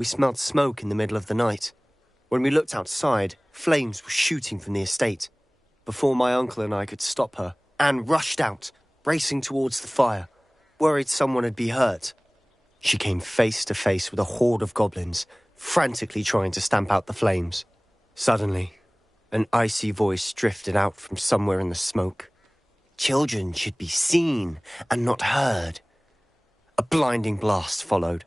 We smelled smoke in the middle of the night. When we looked outside, flames were shooting from the estate. Before my uncle and I could stop her, Anne rushed out, racing towards the fire, worried someone had been hurt. She came face to face with a horde of goblins, frantically trying to stamp out the flames. Suddenly, an icy voice drifted out from somewhere in the smoke. Children should be seen and not heard. A blinding blast followed.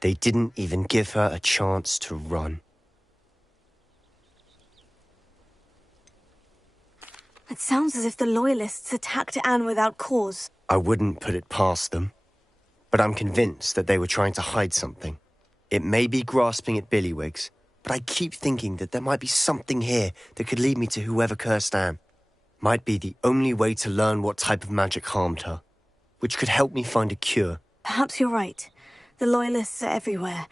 They didn't even give her a chance to run. It sounds as if the Loyalists attacked Anne without cause. I wouldn't put it past them, but I'm convinced that they were trying to hide something. It may be grasping at Billywigs, but I keep thinking that there might be something here that could lead me to whoever cursed Anne. Might be the only way to learn what type of magic harmed her, which could help me find a cure. Perhaps you're right. The Loyalists are everywhere,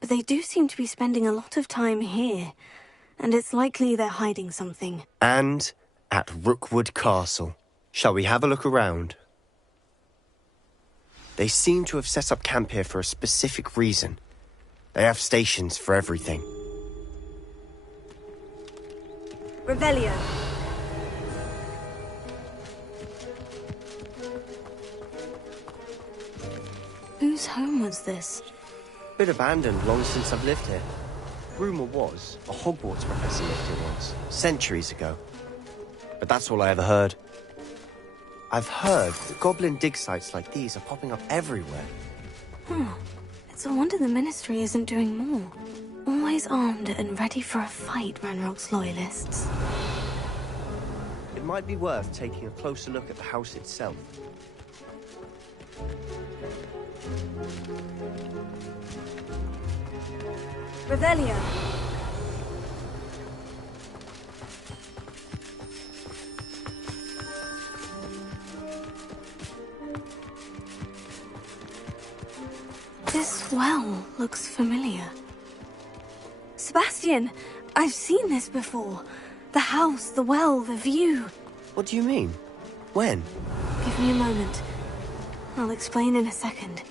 but they do seem to be spending a lot of time here, and it's likely they're hiding something. And at Rookwood Castle. Shall we have a look around? They seem to have set up camp here for a specific reason. They have stations for everything. Revelio. Whose home was this? Bit abandoned long since I've lived here. Rumour was a Hogwarts professor lived here once, centuries ago. But that's all I ever heard. I've heard that goblin dig sites like these are popping up everywhere. It's a wonder the Ministry isn't doing more. Always armed and ready for a fight, Ranrock's Loyalists. It might be worth taking a closer look at the house itself. Revelio. This well looks familiar. Sebastian, I've seen this before. The house, the well, the view. What do you mean? When? Give me a moment. I'll explain in a second.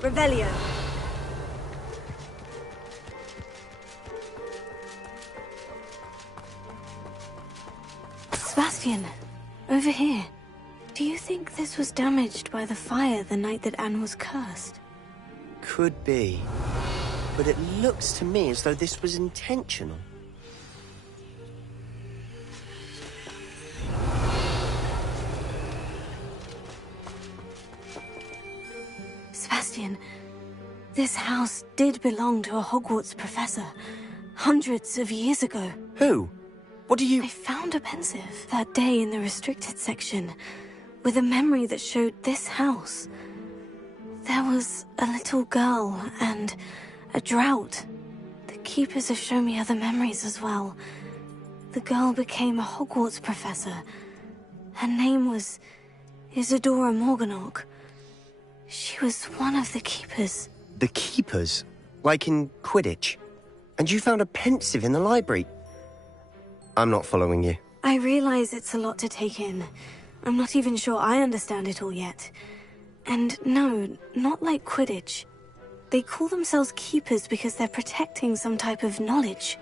Revelio. Sebastian, over here. Do you think this was damaged by the fire the night that Anne was cursed? Could be. But it looks to me as though this was intentional. Sebastian, this house did belong to a Hogwarts professor, hundreds of years ago. Who? What do you... I found a pensive that day in the restricted section, with a memory that showed this house. There was a little girl and a drought. The keepers have shown me other memories as well. The girl became a Hogwarts professor. Her name was Isadora Morganach. She was one of the keepers. The keepers? Like in Quidditch? And you found a pensive in the library? I'm not following you. I realize it's a lot to take in. I'm not even sure I understand it all yet. And no, not like Quidditch. They call themselves keepers because they're protecting some type of knowledge.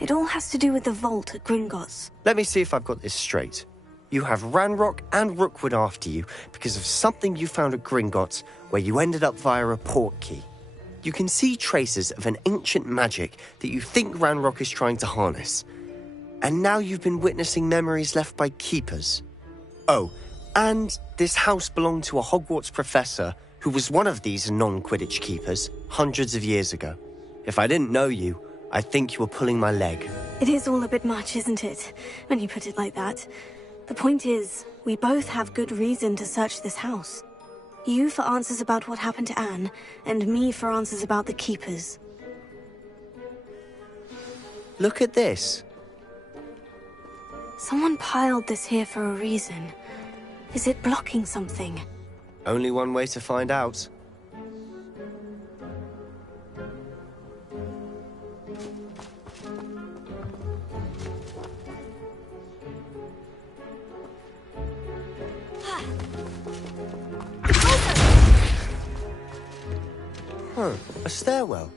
It all has to do with the vault at Gringotts. Let me see if I've got this straight. You have Ranrock and Rookwood after you because of something you found at Gringotts where you ended up via a portkey. You can see traces of an ancient magic that you think Ranrock is trying to harness. And now you've been witnessing memories left by keepers. Oh, and this house belonged to a Hogwarts professor who was one of these non-Quidditch keepers hundreds of years ago. If I didn't know you, I think you were pulling my leg. It is all a bit much, isn't it, when you put it like that? The point is, we both have good reason to search this house. You for answers about what happened to Anne, and me for answers about the keepers. Look at this. Someone piled this here for a reason. Is it blocking something? Only one way to find out. Huh, a stairwell.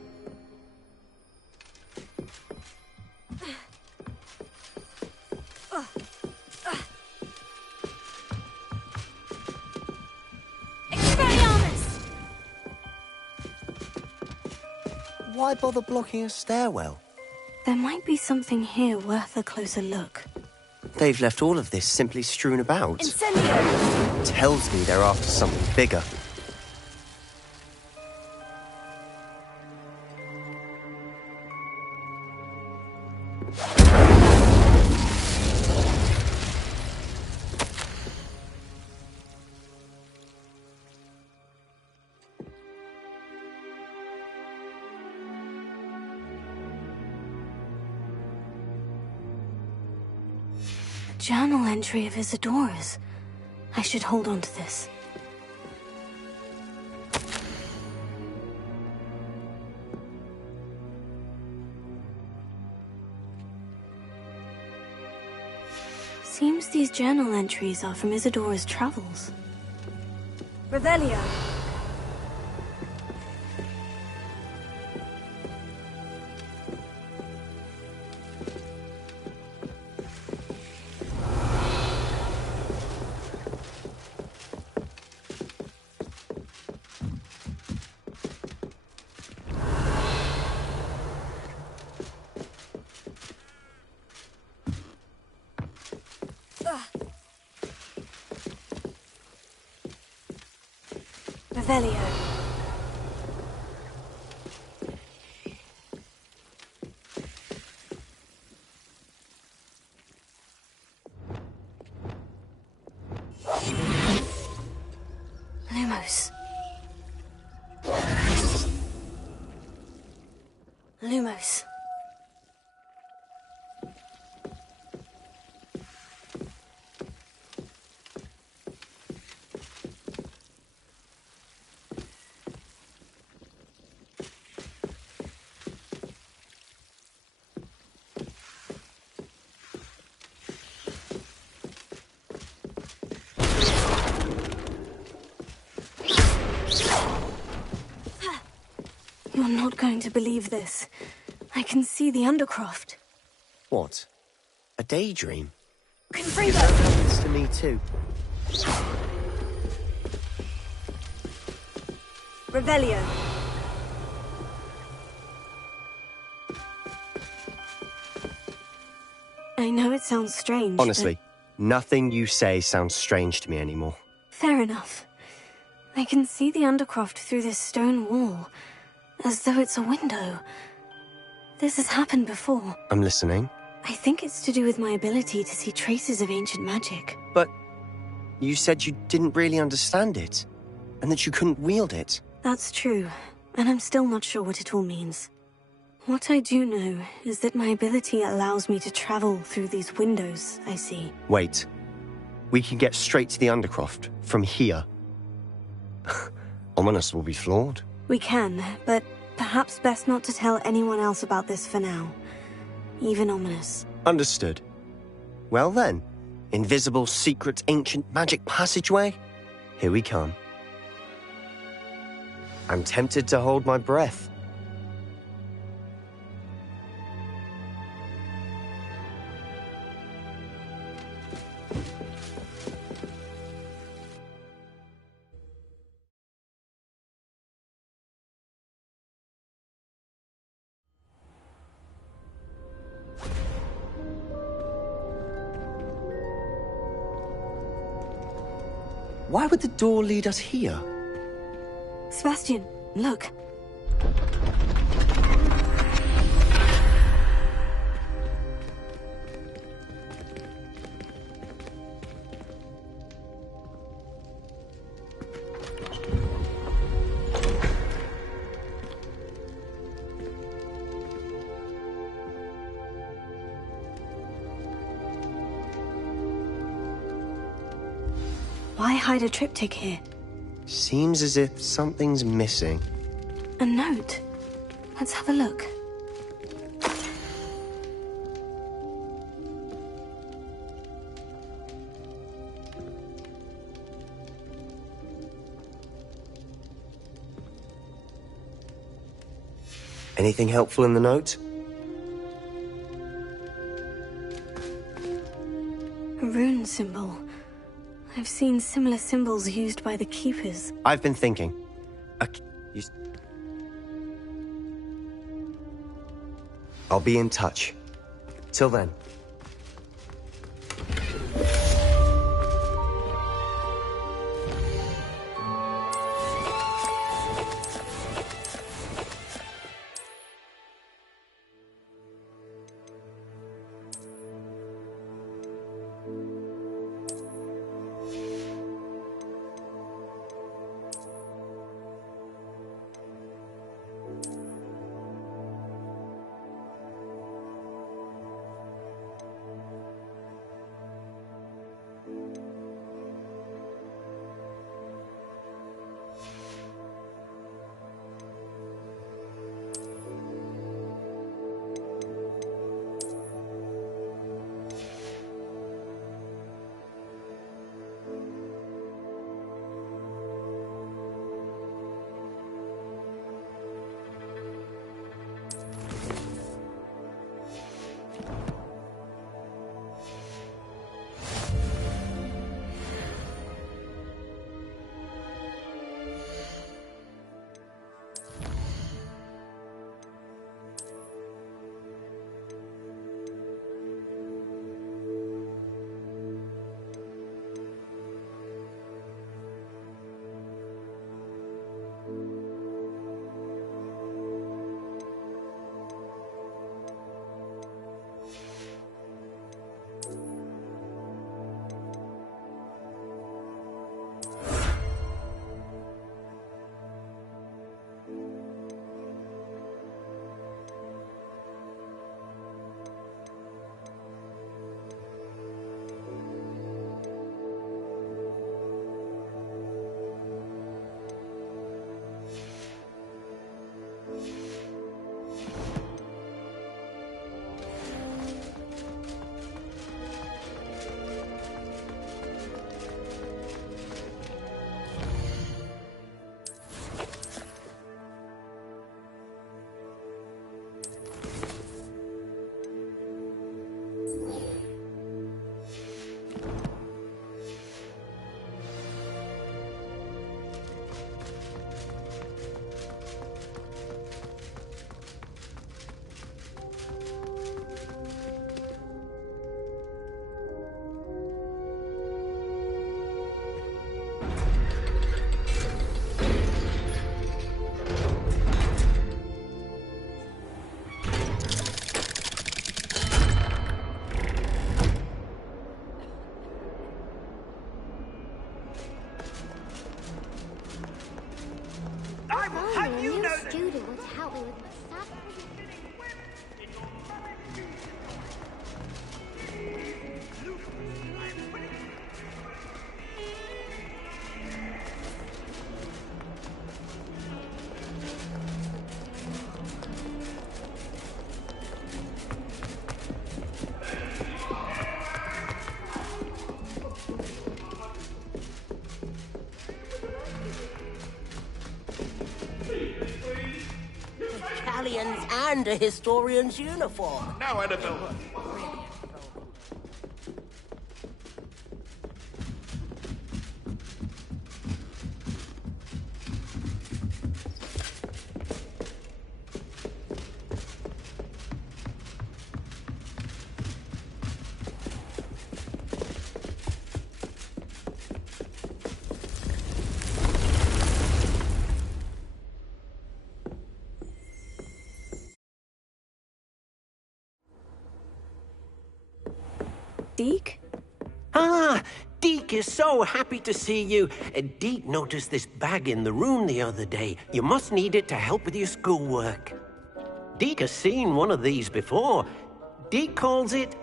Why bother blocking a stairwell? There might be something here worth a closer look. They've left all of this simply strewn about. Incendio! Tells me they're after something bigger. Journal entry of Isadora's. I should hold on to this. Seems these journal entries are from Isadora's travels. Revelio. Revelio. Lumos. Lumos. You're not going to believe this. I can see the Undercroft. What? A daydream? Confringo! That happens to me too. Revelio. I know it sounds strange, Honestly, nothing you say sounds strange to me anymore. Fair enough. I can see the Undercroft through this stone wall, as though it's a window. This has happened before. I'm listening. I think it's to do with my ability to see traces of ancient magic. But you said you didn't really understand it, and that you couldn't wield it. That's true, and I'm still not sure what it all means. What I do know is that my ability allows me to travel through these windows I see. Wait. We can get straight to the Undercroft from here. Ominous will be floored. We can, but perhaps best not to tell anyone else about this for now. Even Ominous. Understood. Well then, invisible, secret, ancient magic passageway? Here we come. I'm tempted to hold my breath. Why would the door lead us here? Sebastian, look. Why hide a triptych here? Seems as if something's missing. A note. Let's have a look. Anything helpful in the note? A rune symbol. I've seen similar symbols used by the keepers. I've been thinking. I'll be in touch. Till then. And a historian's uniform. Now, Annabelle. Deke? Ah, Deke is so happy to see you. Deke noticed this bag in the room the other day. You must need it to help with your schoolwork. Deke has seen one of these before. Deke calls it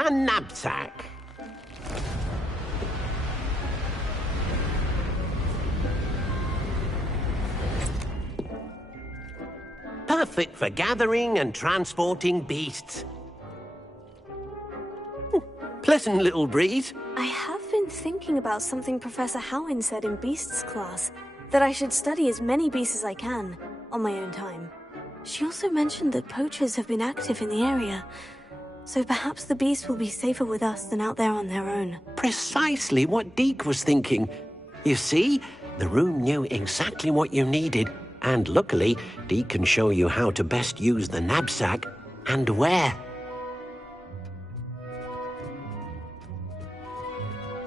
a knapsack. perfect for gathering and transporting beasts. Pleasant little breed. I have been thinking about something Professor Howin said in Beasts class, that I should study as many beasts as I can, on my own time. She also mentioned that poachers have been active in the area, so perhaps the beasts will be safer with us than out there on their own. Precisely what Deke was thinking. You see, the room knew exactly what you needed, and luckily, Deke can show you how to best use the knapsack and where.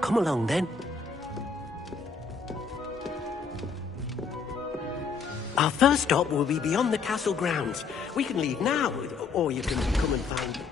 Come along then. Our first stop will be beyond the castle grounds. We can leave now, or you can come and find me.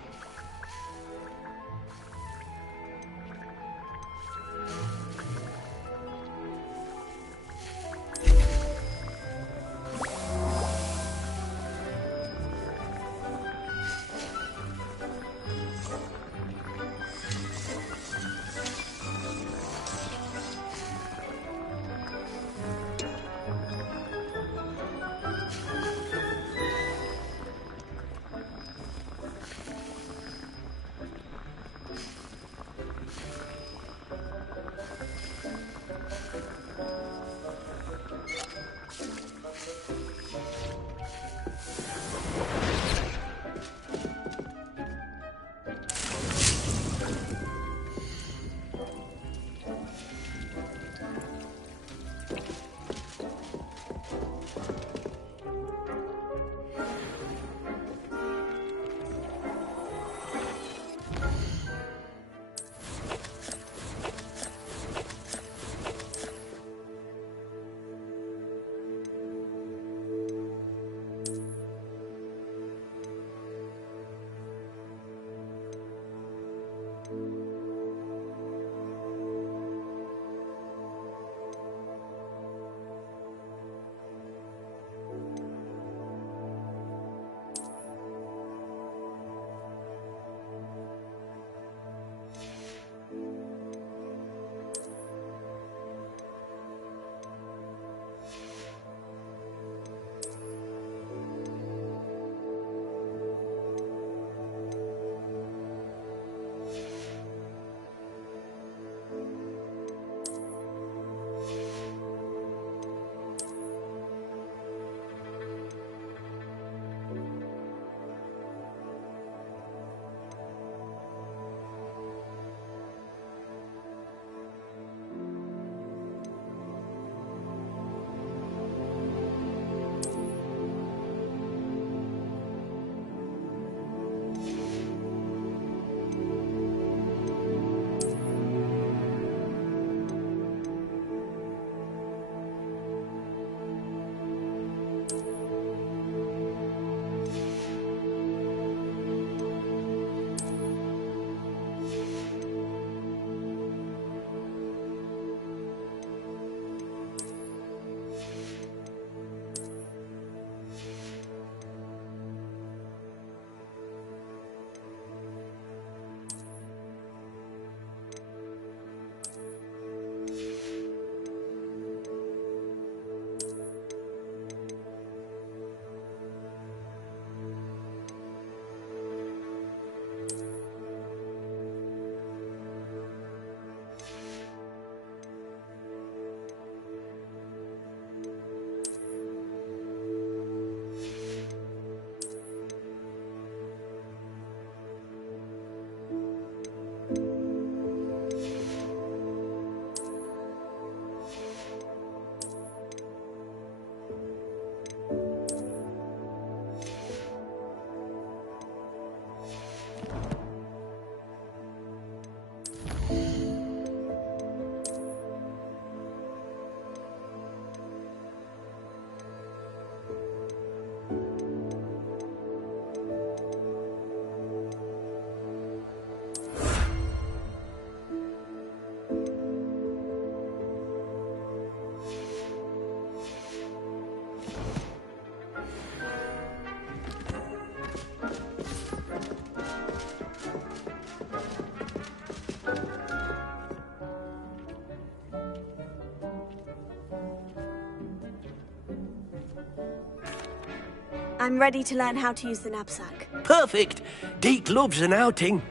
I'm ready to learn how to use the knapsack. Perfect! Deke loves an outing.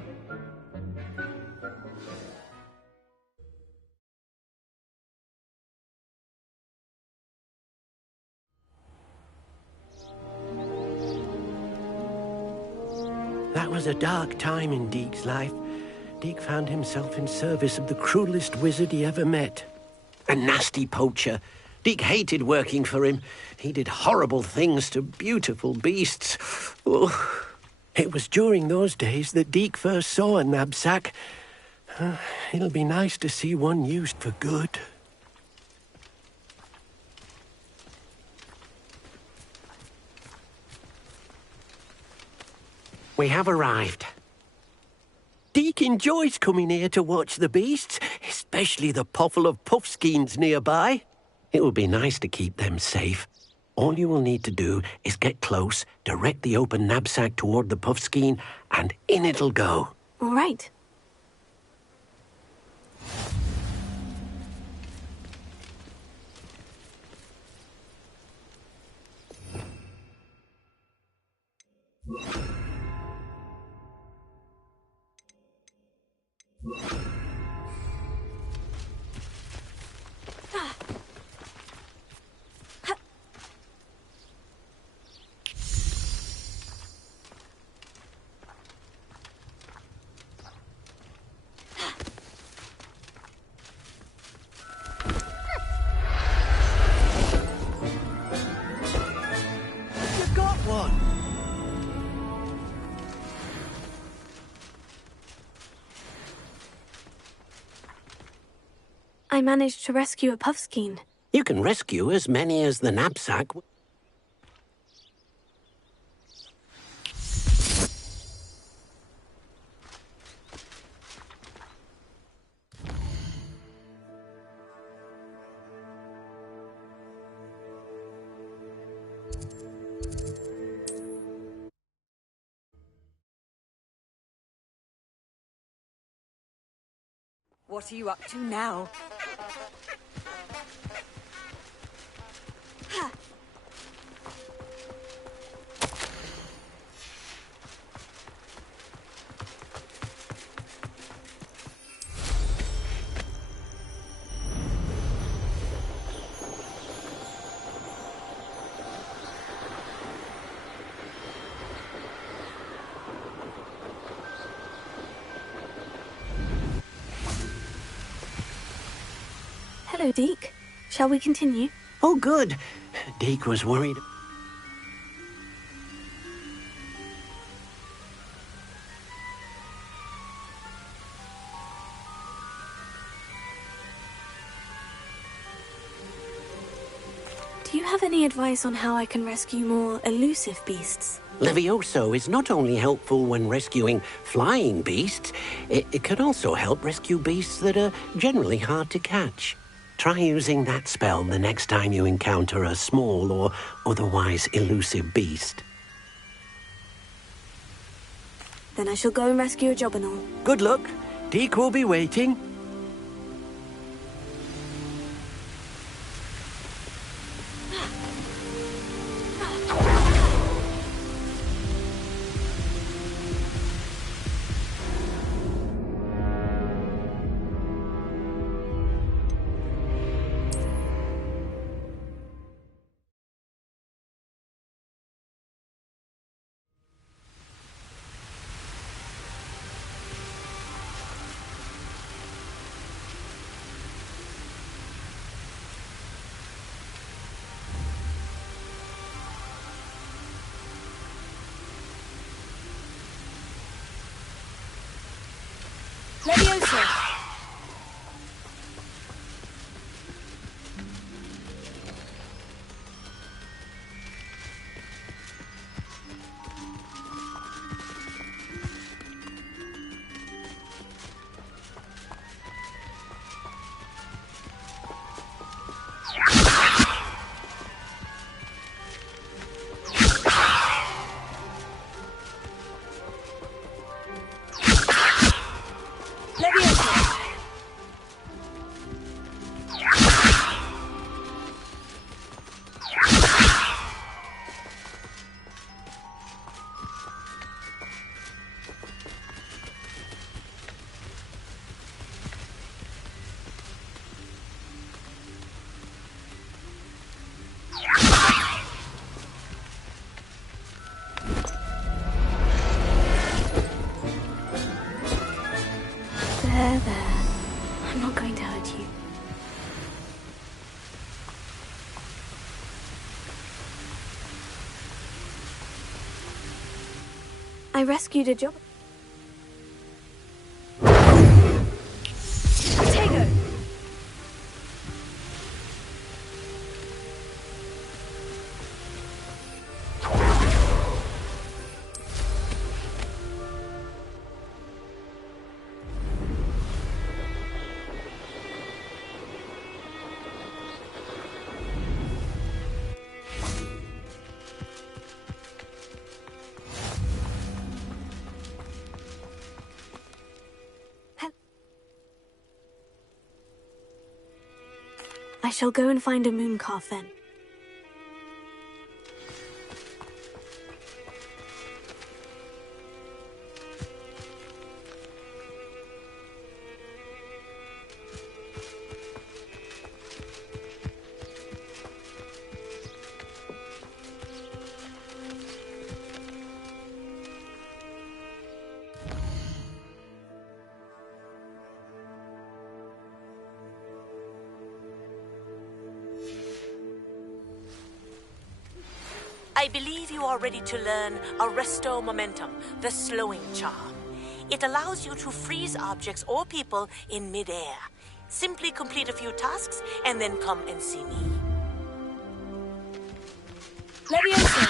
That was a dark time in Deke's life. Deke found himself in service of the cruelest wizard he ever met. A nasty poacher. Deke hated working for him. He did horrible things to beautiful beasts. Oh. It was during those days that Deke first saw a knapsack. It'll be nice to see one used for good. We have arrived. Deke enjoys coming here to watch the beasts, especially the potful of puffskeins nearby. It will be nice to keep them safe. All you will need to do is get close, direct the open knapsack toward the puffskein, and in it'll go. All right. You got one! I managed to rescue a puffskein. You can rescue as many as the knapsack. What are you up to now? Hello, Deke. Shall we continue? Oh, good. Deke was worried. Do you have any advice on how I can rescue more elusive beasts? Levioso is not only helpful when rescuing flying beasts, it can also help rescue beasts that are generally hard to catch. Try using that spell the next time you encounter a small or otherwise elusive beast. Then I shall go and rescue a Jobberknoll. Good luck. Deke will be waiting. Leviosa! Leviosa! I rescued a job. Potato! I shall go and find a moon calf then. I believe you are ready to learn Arresto Momentum, the slowing charm. It allows you to freeze objects or people in midair. Simply complete a few tasks and then come and see me. Leviosa!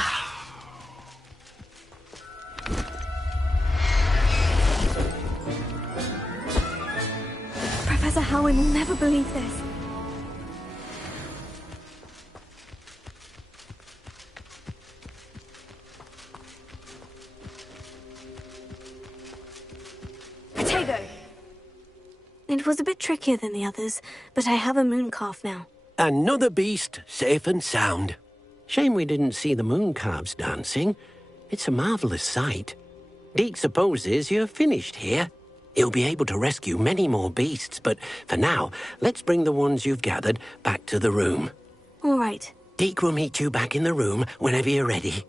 Professor Howin will never believe this. It was a bit trickier than the others, but I have a moon calf now. Another beast, safe and sound. Shame we didn't see the moon calves dancing. It's a marvelous sight. Deke supposes you're finished here. He'll be able to rescue many more beasts, but for now, let's bring the ones you've gathered back to the room. All right. Deke will meet you back in the room whenever you're ready.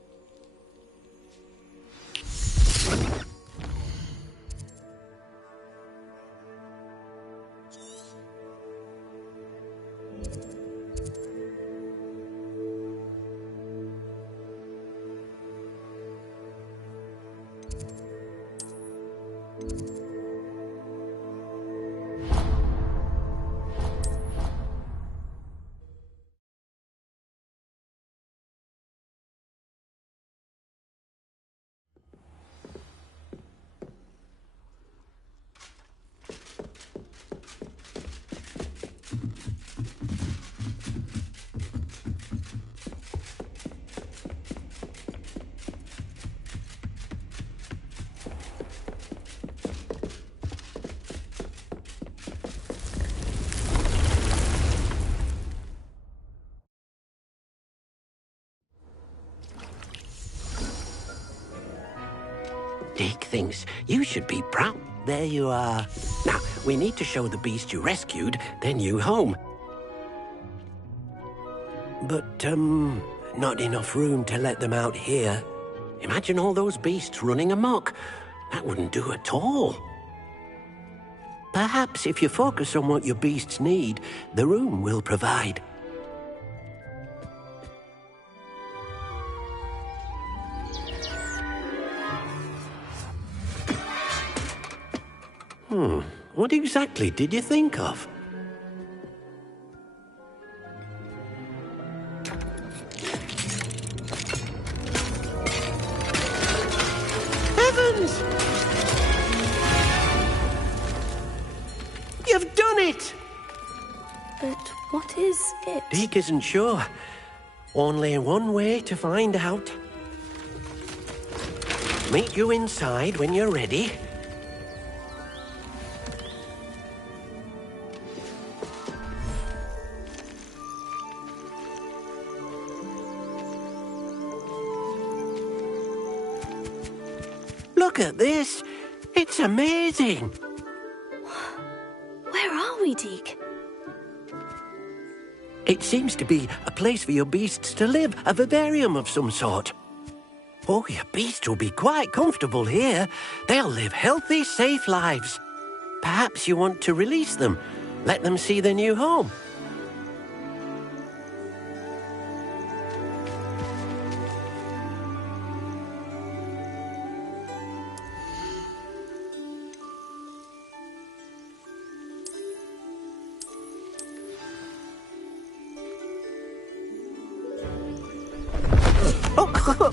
Deke thinks you should be proud. There you are. Now, we need to show the beast you rescued their new home. But, not enough room to let them out here. Imagine all those beasts running amok. That wouldn't do at all. Perhaps if you focus on what your beasts need, the room will provide. What exactly did you think of? Heavens! You've done it! But what is it? Deke isn't sure. Only one way to find out. Meet you inside when you're ready. Look at this. It's amazing. Where are we, Deke? It seems to be a place for your beasts to live, a vivarium of some sort. Oh, your beasts will be quite comfortable here. They'll live healthy, safe lives. Perhaps you want to release them, let them see their new home. Oh!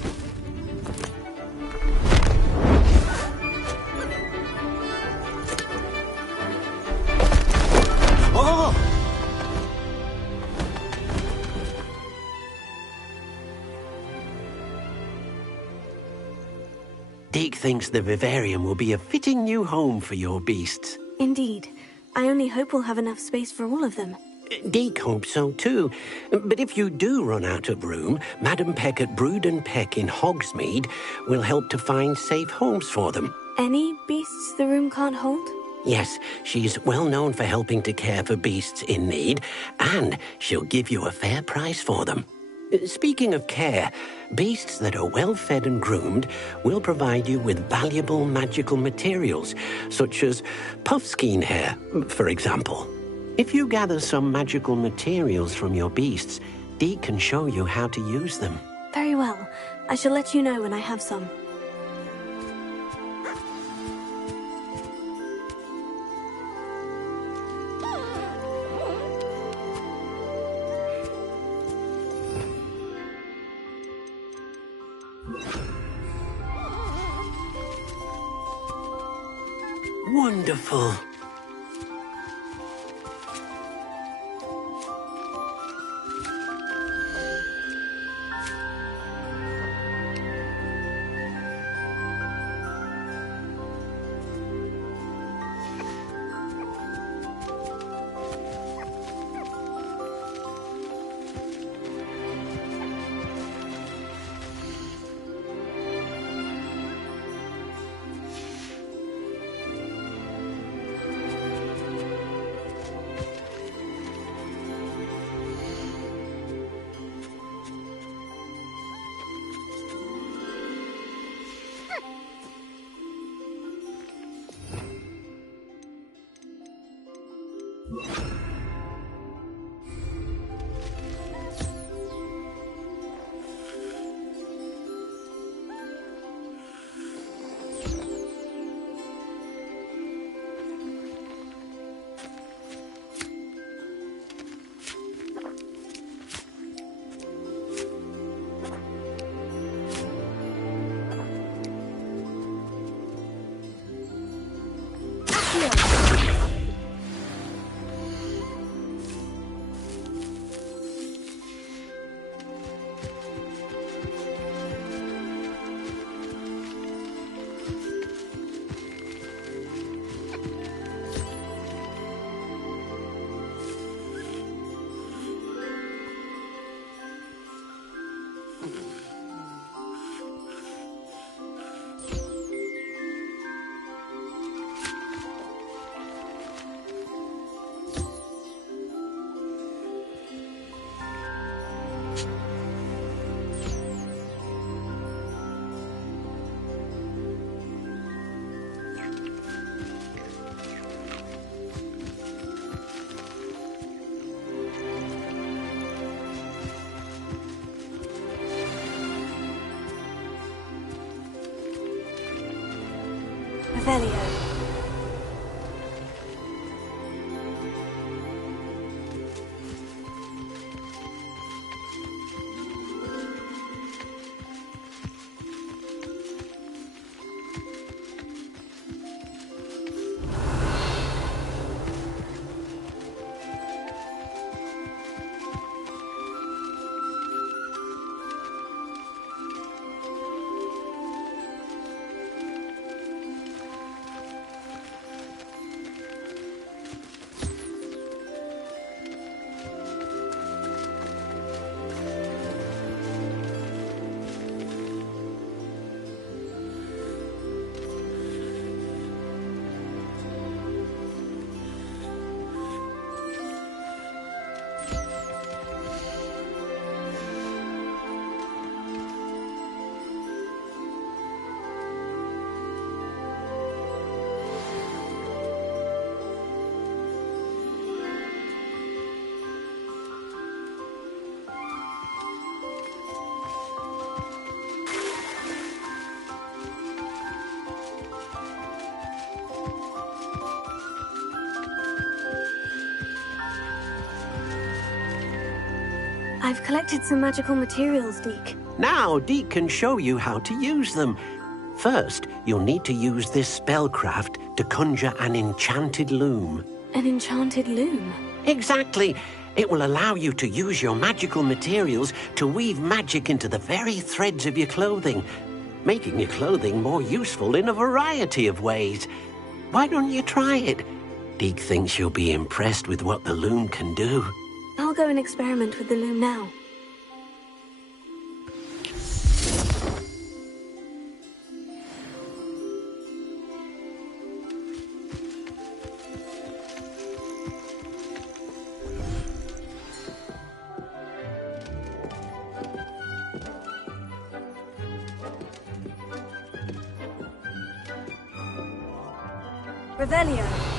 Deke thinks the vivarium will be a fitting new home for your beasts. Indeed. I only hope we'll have enough space for all of them. Deke hopes so too. But if you do run out of room, Madam Peck at Brood and Peck in Hogsmeade will help to find safe homes for them. Any beasts the room can't hold? Yes, she's well known for helping to care for beasts in need, and she'll give you a fair price for them. Speaking of care, beasts that are well fed and groomed will provide you with valuable magical materials, such as puffskein hair, for example. If you gather some magical materials from your beasts, Deke can show you how to use them. Very well. I shall let you know when I have some. Wonderful. Revelio. I've collected some magical materials, Deke. Now Deke can show you how to use them. First, you'll need to use this spellcraft to conjure an enchanted loom. An enchanted loom? Exactly. It will allow you to use your magical materials to weave magic into the very threads of your clothing, making your clothing more useful in a variety of ways. Why don't you try it? Deke thinks you'll be impressed with what the loom can do. I'll go and experiment with the loom now. Revelio.